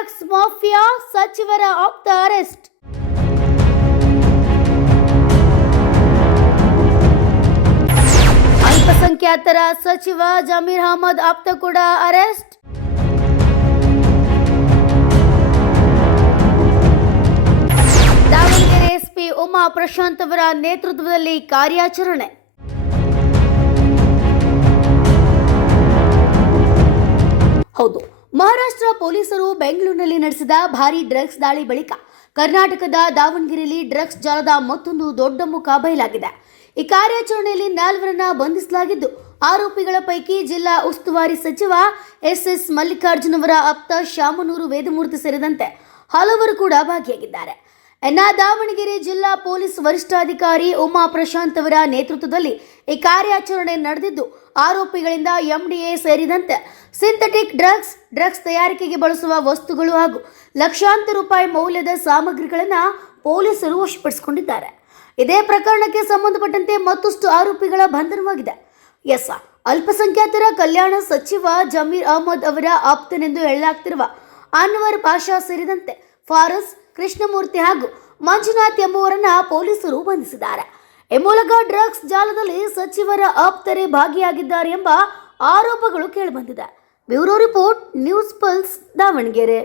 Drugs mafia ಸಚಿವರ ಆಪ್ತ arrest ಅಲ್ಪಸಂಖ್ಯಾತರ ಸಚಿವ ಜಮೀರ್ ಅಹಮದ್ ಆಪ್ತ ಕೂಡ ಅರೆಸ್ಟ್ ದಾವಣಗೆರೆ ಎಸ್ಪಿ ಉಮಾ ಪ್ರಶಾಂತ್ ಅವರ ನೇತೃತ್ವದಲ್ಲಿ ಕಾರ್ಯಾಚರಣೆ. ಹೌದು ಮಹಾರಾಷ್ಟ್ರ ಪೊಲೀಸರು ಬೆಂಗಳೂರಿನಲ್ಲಿ ನಡೆಸಿದ ಭಾರೀ ಡ್ರಗ್ಸ್ ದಾಳಿ ಬಳಿಕ ಕರ್ನಾಟಕದ ದಾವಣಗೆರೆಯಲ್ಲಿ ಡ್ರಗ್ಸ್ ಜಾಲದ ಮತ್ತೊಂದು ದೊಡ್ಡ ಮುಖ ಬಯಲಾಗಿದೆ. ಈ ಕಾರ್ಯಾಚರಣೆಯಲ್ಲಿ ನಾಲ್ವರನ್ನ ಬಂಧಿಸಲಾಗಿದ್ದು, ಆರೋಪಿಗಳ ಪೈಕಿ ಜಿಲ್ಲಾ ಉಸ್ತುವಾರಿ ಸಚಿವ ಎಸ್ ಎಸ್ ಮಲ್ಲಿಕಾರ್ಜುನ್ ಅವರ ಆಪ್ತ ಶಾಮನೂರು ವೇದಮೂರ್ತಿ ಸೇರಿದಂತೆ ಹಲವರು ಕೂಡ ಭಾಗಿಯಾಗಿದ್ದಾರೆ. ಎನ್ನ ದಾವಣಗೆರೆ ಜಿಲ್ಲಾ ಪೊಲೀಸ್ ವರಿಷ್ಠಾಧಿಕಾರಿ ಉಮಾ ಪ್ರಶಾಂತ್ ಅವರ ನೇತೃತ್ವದಲ್ಲಿ ಈ ಕಾರ್ಯಾಚರಣೆ ನಡೆದಿದ್ದು, ಆರೋಪಿಗಳಿಂದ ಎಂಡಿಎ ಸೇರಿದಂತೆ ಸಿಂಥೆಟಿಕ್ ಡ್ರಗ್ಸ್ ಡ್ರಗ್ಸ್ ತಯಾರಿಕೆಗೆ ಬಳಸುವ ವಸ್ತುಗಳು ಹಾಗೂ ಲಕ್ಷಾಂತರ ರೂಪಾಯಿ ಮೌಲ್ಯದ ಸಾಮಗ್ರಿಗಳನ್ನು ಪೊಲೀಸರು ವಶಪಡಿಸಿಕೊಂಡಿದ್ದಾರೆ. ಇದೇ ಪ್ರಕರಣಕ್ಕೆ ಸಂಬಂಧಪಟ್ಟಂತೆ ಮತ್ತಷ್ಟು ಆರೋಪಿಗಳ ಬಂಧನವಾಗಿದೆ. ಎಸ್, ಅಲ್ಪಸಂಖ್ಯಾತರ ಕಲ್ಯಾಣ ಸಚಿವ ಜಮೀರ್ ಅಹಮದ್ ಅವರ ಆಪ್ತನೆಂದು ಹೇಳಲಾಗ್ತಿರುವ ಅನ್ವರ್ ಪಾಷಾ ಸೇರಿದಂತೆ ಫಾರಸ್ ಕೃಷ್ಣಮೂರ್ತಿ ಹಾಗೂ ಮಂಜುನಾಥ್ ಎಂಬುವರನ್ನ ಪೊಲೀಸರು ಬಂಧಿಸಿದ್ದಾರೆ. ಈ ಮೂಲಕ ಡ್ರಗ್ಸ್ ಜಾಲದಲ್ಲಿ ಸಚಿವರ ಆಪ್ತರೇ ಭಾಗಿಯಾಗಿದ್ದಾರೆ ಎಂಬ ಆರೋಪಗಳು ಕೇಳಿಬಂದಿದೆ. Bureau report, news pulse, Davanagere.